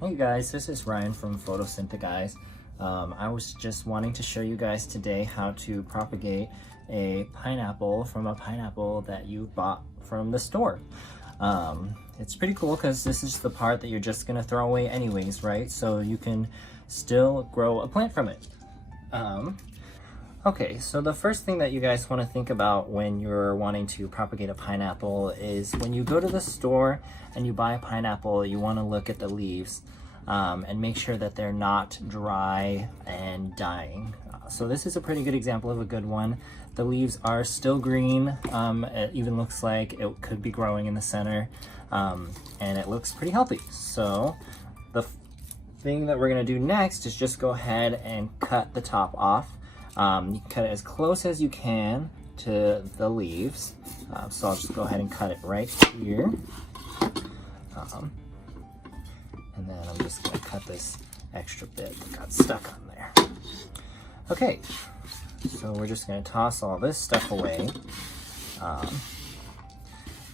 Hey guys, this is Ryan from Photosynthesize. I was just wanting to show you guys today how to propagate a pineapple from a pineapple that you bought from the store. It's pretty cool because this is the part that you're just gonna throw away anyways, right? So you can still grow a plant from it. Okay, so the first thing that you guys want to think about when you're wanting to propagate a pineapple is when you go to the store and you buy a pineapple, you want to look at the leaves and make sure that they're not dry and dying. So this is a pretty good example of a good one. The leaves are still green. It even looks like it could be growing in the center, and it looks pretty healthy. So the thing that we're going to do next is just go ahead and cut the top off. You can cut it as close as you can to the leaves. So I'll just go ahead and cut it right here. And then I'm just going to cut this extra bit that got stuck on there. Okay, so we're just going to toss all this stuff away.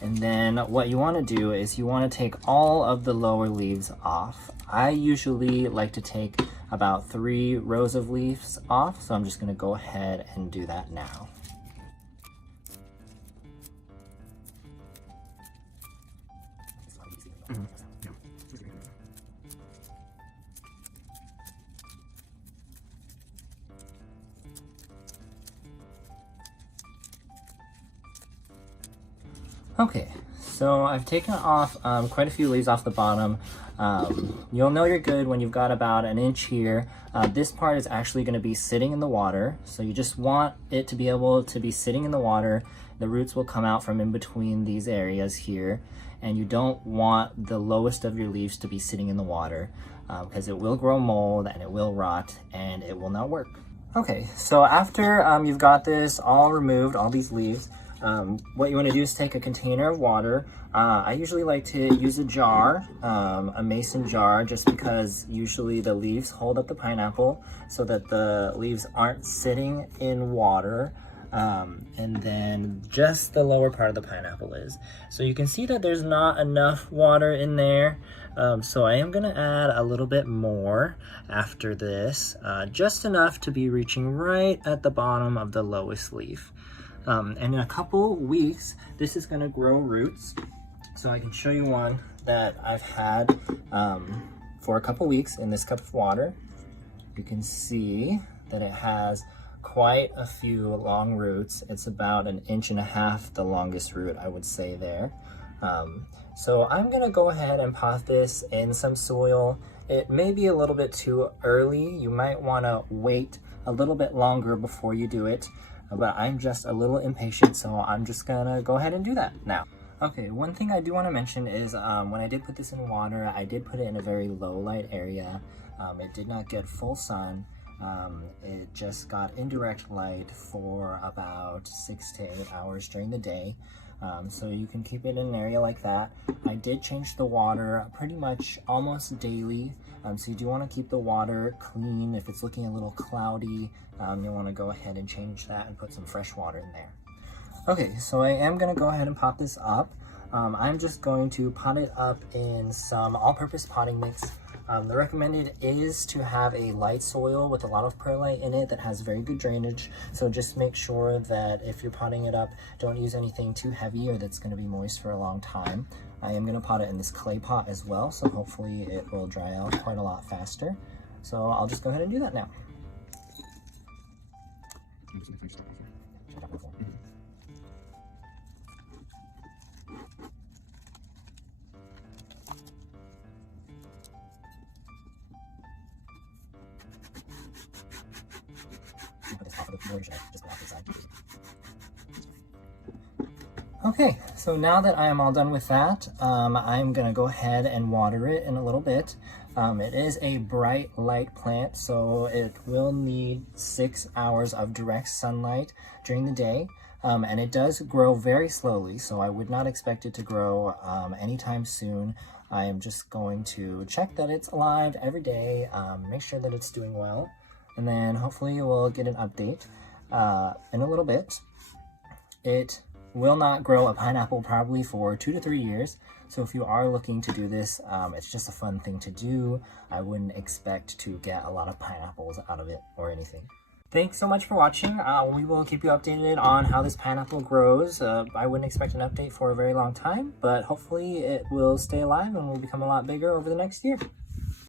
And then what you want to do is you want to take all of the lower leaves off. I usually like to take about 3 rows of leaves off, so I'm just going to go ahead and do that now. Okay, so I've taken off quite a few leaves off the bottom. You'll know you're good when you've got about an inch here. This part is actually going to be sitting in the water, so you just want it to be able to be sitting in the water. The roots will come out from in between these areas here, and you don't want the lowest of your leaves to be sitting in the water because it will grow mold and it will rot and it will not work. Okay, so after you've got this all removed, all these leaves, what you want to do is take a container of water. I usually like to use a jar, a mason jar, just because usually the leaves hold up the pineapple so that the leaves aren't sitting in water, and then just the lower part of the pineapple is. So you can see that there's not enough water in there, so I am going to add a little bit more after this, just enough to be reaching right at the bottom of the lowest leaf. And in a couple weeks, this is going to grow roots. So I can show you one that I've had for a couple weeks in this cup of water. You can see that it has quite a few long roots. It's about 1.5 inches, the longest root, I would say there. So I'm going to go ahead and pot this in some soil. It may be a little bit too early. You might want to wait a little bit longer before you do it. But I'm just a little impatient, so I'm just gonna go ahead and do that now. Okay, one thing I do want to mention is when I did put this in water, I did put it in a very low light area. It did not get full sun. It just got indirect light for about 6 to 8 hours during the day. So you can keep it in an area like that. I did change the water pretty much almost daily. So you do want to keep the water clean. If it's looking a little cloudy, you'll want to go ahead and change that and put some fresh water in there. Okay, so I am going to go ahead and pot this up. I'm just going to pot it up in some all-purpose potting mix. The recommended is to have a light soil with a lot of perlite in it that has very good drainage. So just make sure that if you're potting it up, don't use anything too heavy or that's going to be moist for a long time. I am going to pot it in this clay pot as well, so hopefully it will dry out quite a lot faster. So I'll just go ahead and do that now. Okay, so now that I am all done with that, I'm going to go ahead and water it in a little bit. It is a bright light plant, so it will need 6 hours of direct sunlight during the day. And it does grow very slowly, so I would not expect it to grow anytime soon. I am just going to check that it's alive every day, make sure that it's doing well, and then hopefully we'll get an update in a little bit. It will not grow a pineapple probably for 2 to 3 years. So if you are looking to do this, it's just a fun thing to do. I wouldn't expect to get a lot of pineapples out of it or anything. Thanks so much for watching. We will keep you updated on how this pineapple grows. I wouldn't expect an update for a very long time, but hopefully it will stay alive and will become a lot bigger over the next year.